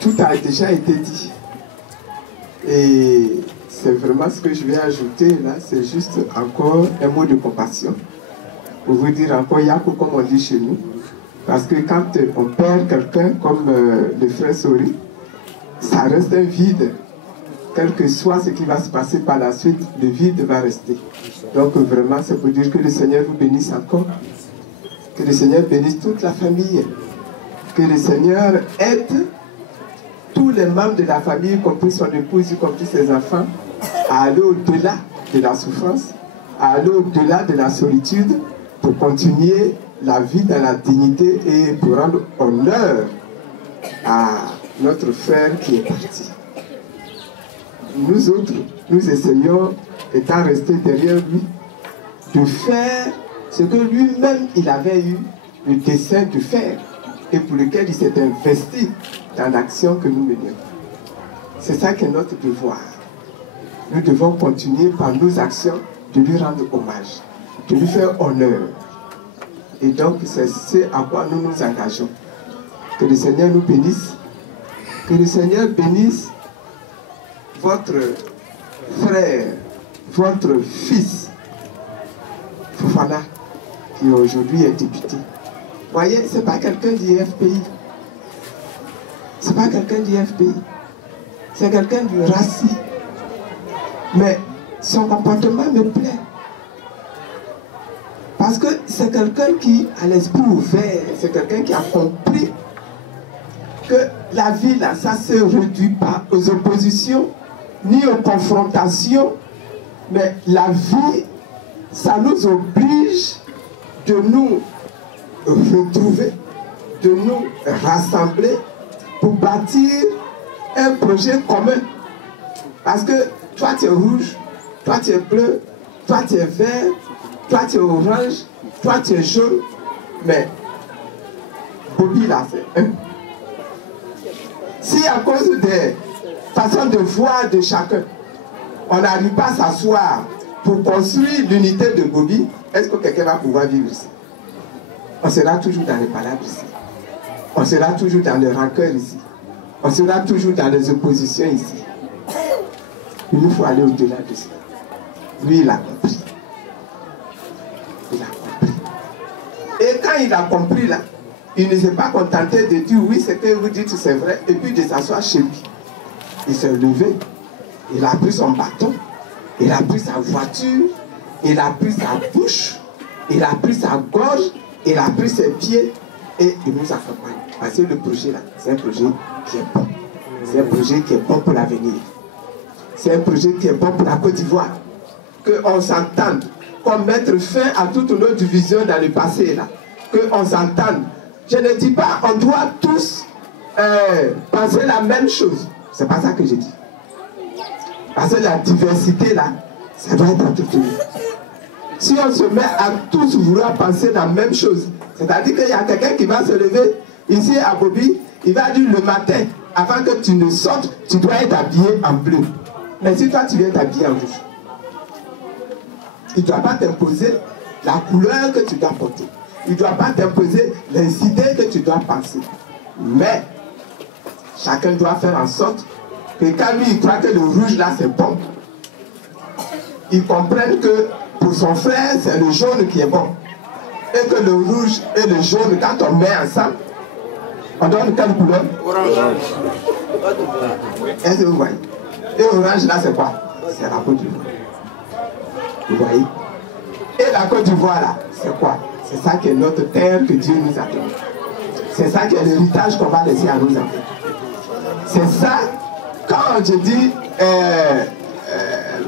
tout a déjà été dit. Et c'est vraiment ce que je vais ajouter là, c'est juste encore un mot de compassion. Pour vous dire encore, Yakou, comme on dit chez nous. Parce que quand on perd quelqu'un comme le frère Sori, ça reste un vide. Quel que soit ce qui va se passer par la suite, le vide va rester. Donc vraiment, c'est pour dire que le Seigneur vous bénisse encore. Que le Seigneur bénisse toute la famille. Que le Seigneur aide tous les membres de la famille, y compris son épouse, y compris ses enfants, à aller au-delà de la souffrance, à aller au-delà de la solitude, pour continuer la vie dans la dignité et pour rendre honneur à notre frère qui est parti. Nous autres, nous essayons, étant restés derrière lui, de faire ce que lui-même il avait eu le dessein de faire et pour lequel il s'est investi dans l'action que nous menions. C'est ça qui est notre devoir. Nous devons continuer par nos actions de lui rendre hommage, de lui faire honneur. Et donc c'est ce à quoi nous nous engageons. Que le Seigneur nous bénisse, que le Seigneur bénisse votre frère, votre fils, Fofana, qui aujourd'hui est député. Voyez, ce n'est pas quelqu'un du FPI. Ce n'est pas quelqu'un du FPI. C'est quelqu'un du RACI. Mais son comportement me plaît. Parce que c'est quelqu'un qui a l'esprit ouvert. C'est quelqu'un qui a compris que la vie, là, ça ne se réduit pas aux oppositions ni aux confrontations. Mais la vie, ça nous oblige de nous retrouver, de nous rassembler pour bâtir un projet commun. Parce que toi tu es rouge, toi tu es bleu, toi tu es vert, toi tu es orange, toi tu es jaune, mais Bobby là c'est un. Si à cause des façons de voir de chacun, on n'arrive pas à s'asseoir pour construire l'unité de Bobby, est-ce que quelqu'un va pouvoir vivre ici? On sera toujours dans les palabres ici. On sera toujours dans les rancœurs ici. On sera toujours dans les oppositions ici. Il nous faut aller au-delà de ça. Lui, il a compris. Il a compris. Et quand il a compris là, il ne s'est pas contenté de dire oui, ce que vous dites c'est vrai, et puis de s'asseoir chez lui. Il s'est levé, il a pris son bâton, il a pris sa voiture, il a pris sa bouche, il a pris sa gorge, il a pris ses pieds et il nous accompagne. Parce que le projet là, c'est un projet qui est bon. C'est un projet qui est bon pour l'avenir. C'est un projet qui est bon pour la Côte d'Ivoire. Qu'on s'entende, qu'on mette fin à toutes nos divisions dans le passé là. Qu'on s'entende. Je ne dis pas on doit tous penser la même chose. C'est pas ça que j'ai dit. Parce que la diversité là, ça doit être entretenu. Si on se met à tous vouloir penser la même chose, c'est-à-dire qu'il y a quelqu'un qui va se lever ici à Bobby, il va dire le matin, avant que tu ne sortes, tu dois être habillé en bleu. Mais si toi tu viens t'habiller en rouge, il ne doit pas t'imposer la couleur que tu dois porter. Il ne doit pas t'imposer les idées que tu dois penser. Mais chacun doit faire en sorte que quand lui il croit que le rouge là c'est bon, il comprenne que pour son frère c'est le jaune qui est bon. Et que le rouge et le jaune, quand on met ensemble, on donne quelle couleur? Orange. Est-ce que vous voyez? Et orange là c'est quoi? C'est la Côte d'Ivoire. Vous voyez? Et la Côte d'Ivoire là, c'est quoi? C'est ça qui est notre terre que Dieu nous a donnée. C'est ça qui est l'héritage qu'on va laisser à nos enfants. C'est ça, quand je dis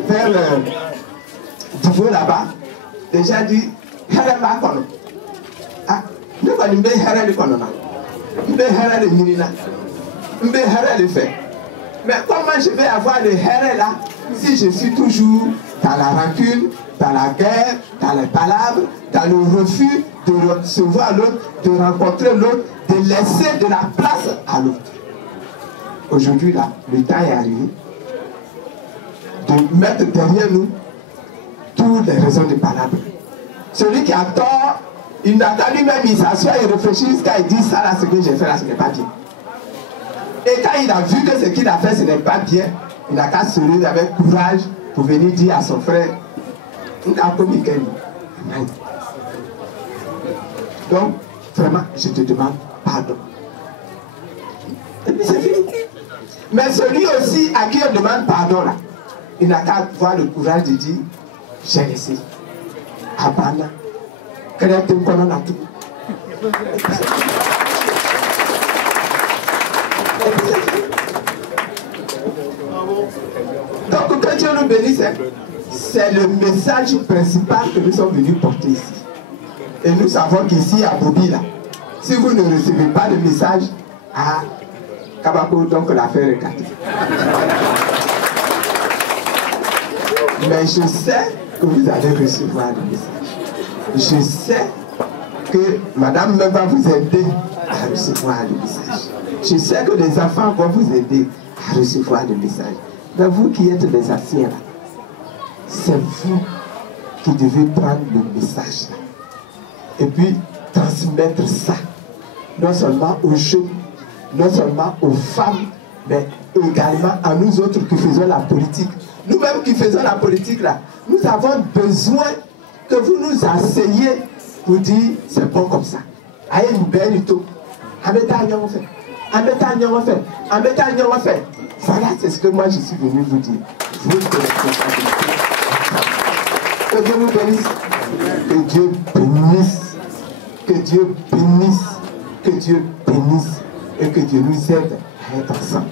vers Divo là-bas, déjà dit, Herema Kono. Ah, nous allons nous faire le Kono. Nous allons faire le Minina. Nous allons faire le fait. Mais comment je vais avoir le Heré là si je suis toujours dans la rancune, dans la guerre, dans les palabres, dans le refus de recevoir l'autre, de rencontrer l'autre, de laisser de la place à l'autre. Aujourd'hui là, le temps est arrivé de mettre derrière nous toutes les raisons de palabres. Celui qui a tort, il n'a qu'à lui-même, il s'assoit, il réfléchit jusqu'à il dit ça là, ce que j'ai fait là, ce n'est pas bien. Et quand il a vu que ce qu'il a fait, ce n'est pas bien, il n'a qu'à se lever avec courage pour venir dire à son frère, donc, vraiment, je te demande pardon. Et puis c'est fini. Mais celui aussi à qui on demande pardon, là, il n'a qu'à avoir le courage de dire, j'ai laissé. Abana, créer un colon à tout. Donc que Dieu nous bénisse, c'est le message principal que nous sommes venus porter ici. Et nous savons qu'ici à Bobi, là, si vous ne recevez pas le message, à Kabako, donc l'affaire est gâtée. Mais je sais que vous allez recevoir le message. Je sais que madame va vous aider à recevoir le message. Je sais que les enfants vont vous aider à recevoir le message. Mais vous qui êtes les anciens là, c'est vous qui devez prendre le message là. Et puis transmettre ça, non seulement aux jeunes, non seulement aux femmes, mais également à nous autres qui faisons la politique. Nous-mêmes qui faisons la politique là, nous avons besoin que vous nous enseigniez pour dire c'est bon comme ça. Aïe, nous bénito. Voilà, c'est ce que moi je suis venu vous dire. Vous que Dieu nous bénisse. Que Dieu bénisse. Que Dieu bénisse. Que Dieu bénisse. Et que Dieu nous aide à être ensemble.